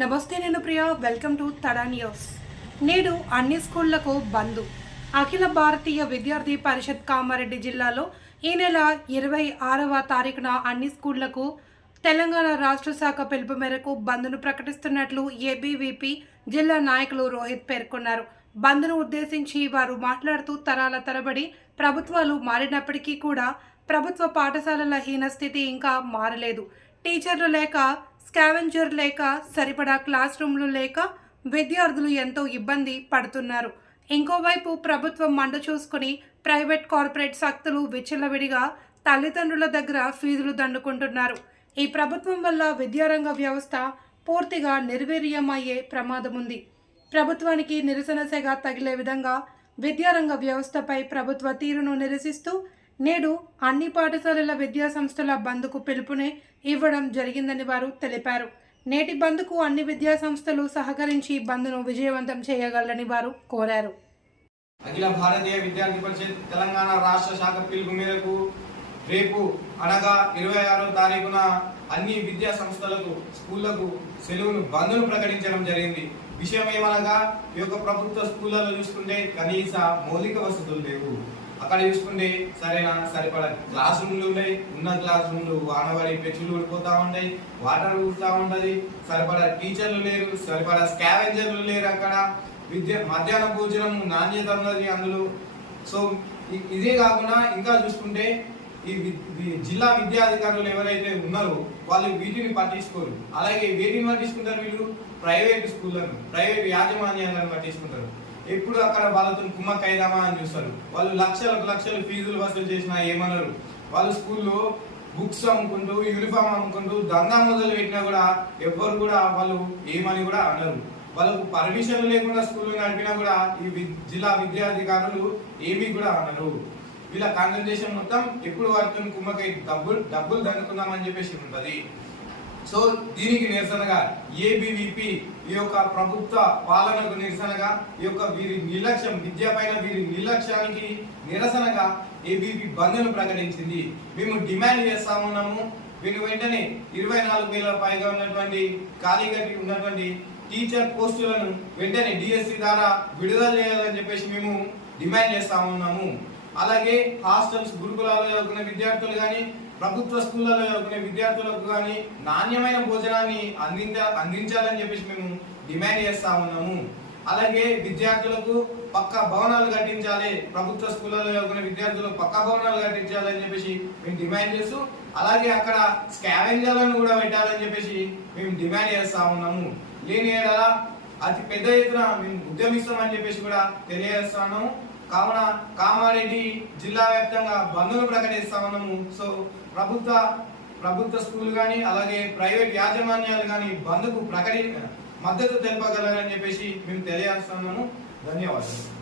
నమస్తే నేను Priya welcome to Tada news. నేడు అన్ని స్కూళ్ళకు బంద్. అఖిల భారతీయ విద్యార్థి పరిషత్ కామారెడ్డి జిల్లాలో ఈ నెల ఇరవై ఆరవ తారీఖున అన్ని స్కూళ్ళకు తెలంగాణ రాష్ట్ర శాఖ పిలుపు మేరకు బంద్ను ప్రకటిస్తున్నట్లు ఏబీవీపీ జిల్లా నాయకులు రోహిత్ పేర్కొన్నారు. బంద్ను ఉద్దేశించి వారు మాట్లాడుతూ తరాల తరబడి ప్రభుత్వాలు మారినప్పటికీ కూడా ప్రభుత్వ పాఠశాలల హీనస్థితి ఇంకా మారలేదు. టీచర్లు లేక స్కావెంజర్ లేక సరిపడా క్లాస్ రూమ్లు లేక విద్యార్థులు ఎంతో ఇబ్బంది పడుతున్నారు. ఇంకోవైపు ప్రభుత్వం మండ చూసుకుని ప్రైవేట్ కార్పొరేట్ శక్తులు విచ్చలవిడిగా తల్లిదండ్రుల దగ్గర ఫీజులు దండుకుంటున్నారు. ఈ ప్రభుత్వం వల్ల విద్యారంగ వ్యవస్థ పూర్తిగా నిర్వీర్యమయ్యే ప్రమాదం ఉంది. ప్రభుత్వానికి నిరసన సెగ తగిలే విధంగా విద్యారంగ వ్యవస్థపై ప్రభుత్వ తీరును నిరసిస్తూ నేడు అన్ని పాఠశాలల విద్యా సంస్థల బంద్కు పిలుపునే ఇవ్వడం జరిగిందని వారు తెలిపారు. నేటి బంద్కు అన్ని విద్యా సంస్థలు సహకరించి బంద్ను విజయవంతం చేయగలరని వారు కోరారు. అఖిల భారతీయ విద్యార్థి పరిషత్ తెలంగాణ రాష్ట్ర శాఖ పిలుపు మేరకు రేపు అనగా ఇరవై ఆరో తారీఖున అన్ని విద్యా సంస్థలకు స్కూళ్ళకు సెలవును బంద్ను ప్రకటించడం జరిగింది. విషయం ఏమనగా ఈ యొక్క ప్రభుత్వ స్కూళ్ళలో చూసుకుంటే కనీస మౌలిక వసతులు లేవు. అక్కడ చూసుకుంటే సరేనా సరిపడా క్లాస్ రూమ్లు ఉన్నాయి ఉన్న క్లాస్ రూమ్లు వానబడి పెచ్చులు ఊడిపోతూ ఉంటాయి వాటర్ ఊడుతూ ఉంటుంది సరిపడా టీచర్లు లేరు సరిపడా స్కావెంజర్లు లేరు అక్కడ. విద్య మధ్యాహ్న భోజనం నాణ్యత ఉన్నది అందులో. సో ఇదే కాకుండా ఇంకా చూసుకుంటే ఈ జిల్లా విద్యాధికారులు ఎవరైతే ఉన్నారో వాళ్ళు వీటిని పట్టించుకోరు. అలాగే వీటిని పట్టించుకుంటారు వీళ్ళు ప్రైవేట్ స్కూళ్ళను ప్రైవేట్ యాజమాన్యాలను పట్టించుకుంటారు. ఎప్పుడు అక్కడ వాళ్ళతో కుమ్మక్కైదామా అని చూస్తారు. వాళ్ళు లక్షలకు లక్షలు ఫీజులు వసూలు చేసినా ఏమన్నారు వాళ్ళు స్కూల్లో బుక్స్ అమ్ముకుంటూ యూనిఫామ్ అమ్ముకుంటూ దందా మొదలు పెట్టినా కూడా ఎవ్వరు కూడా వాళ్ళు ఏమని కూడా అనరు. వాళ్ళకు పర్మిషన్ లేకుండా స్కూల్ నడిపినా కూడా ఈ వి- జిల్లా విద్యాధికారులు ఏమీ కూడా అనరు. వీళ్ళ కాన్సన్ట్రేషన్ మొత్తం ఎప్పుడు వారితో కుమ్మకై డబ్బులు డబ్బులు దండుకుందామని చెప్పేసి ఉంటుంది. సో దీనికి నిరసనగా ఏబివిపి ఈ యొక్క ప్రభుత్వ పాలనకు నిరసనగా ఈ యొక్క వీరి నిర్లక్ష్యం విద్య పైన వీరి నిర్లక్ష్యానికి నిరసనగా ఏబిపి బంద్ను ప్రకటించింది. మేము డిమాండ్ చేస్తా ఉన్నాము. వీరి వెంటనే ఇరవై నాలుగు వేల పైగా ఉన్నటువంటి ఖాళీగా ఉన్నటువంటి టీచర్ పోస్టులను వెంటనే డిఎస్సి ద్వారా విడుదల చేయాలని చెప్పేసి మేము డిమాండ్ చేస్తా ఉన్నాము. అలాగే హాస్టల్స్ గురుకులాల్లో ఉన్న విద్యార్థులు కానీ ప్రభుత్వ స్కూళ్ళలో చదువుకునే విద్యార్థులకు కానీ నాణ్యమైన భోజనాన్ని అందించ అందించాలని చెప్పేసి మేము డిమాండ్ చేస్తా ఉన్నాము. అలాగే విద్యార్థులకు పక్క భవనాలు కట్టించాలి. ప్రభుత్వ స్కూళ్ళలో చదువుకునే విద్యార్థులకు పక్క భవనాలు కట్టించాలని చెప్పేసి మేము డిమాండ్ చేస్తూ అలాగే అక్కడ స్కావెంజర్లను కూడా పెట్టాలని చెప్పేసి మేము డిమాండ్ చేస్తా ఉన్నాము. లేని ఏడల అతి పెద్ద ఎత్తున మేము ఉద్యమిస్తామని చెప్పేసి కూడా తెలియజేస్తా ఉన్నాము. కావున కామారెడ్డి జిల్లా వ్యాప్తంగా బంద్ను ప్రకటిస్తా ఉన్నాము సో ప్రభుత్వ ప్రభుత్వ స్కూల్ కానీ అలాగే ప్రైవేట్ యాజమాన్యాలు కానీ బంద్కు ప్రకటి మద్దతు తెలపగలరని చెప్పేసి మేము తెలియజేస్తున్నాము. ధన్యవాదాలు